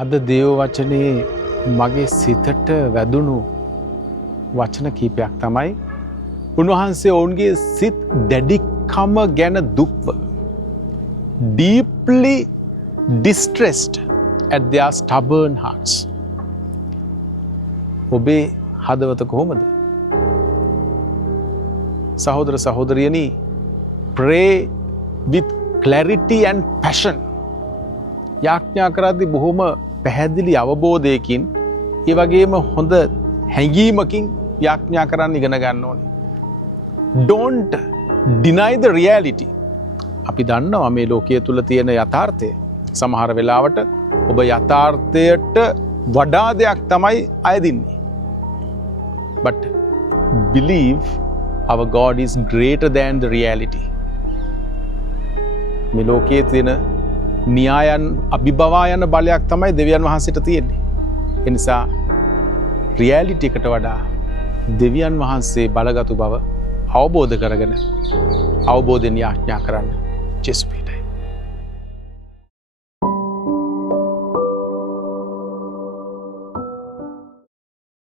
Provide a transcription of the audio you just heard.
අද දේව වචනේ මගේ සිතට වැදුණු වචන කීපයක් තමයි උන්වහන්සේ ඔවුන්ගේ සිත් දැඩිකම ගැන දුක්ව deeply distressed at their stubborn hearts. ඔබේ හදවත කොහොමද? සහෝදර සහෝදරියනි, pray with clarity and passion. යාඥා කරද්දී බොහොම පැහැදිලි අවබෝධයකින් ඒ වගේම හොඳ හැඟීමකින් යාඥා කරන්න ඉගෙන ගන්න ඕනේ. Don't deny the reality. අපි දන්නවා මේ ලෝකයේ තුල තියෙන යථාර්ථය. සමහර වෙලාවට ඔබ යථාර්ථයට වඩා දෙයක් තමයි අයදින්නේ. But believe our God is greater than the reality. මේ ලෝකයේ තියෙන න්‍යායන් අභිබවා යන බලයක් තමයි දෙවියන් වහන්සේට තියෙන්නේ. ඒ නිසා රියැලිටි එකට වඩා දෙවියන් වහන්සේ බලගතු බව අවබෝධ කරගෙන අවබෝධයෙන් යාඥා කරන්න. ජෙස්පීට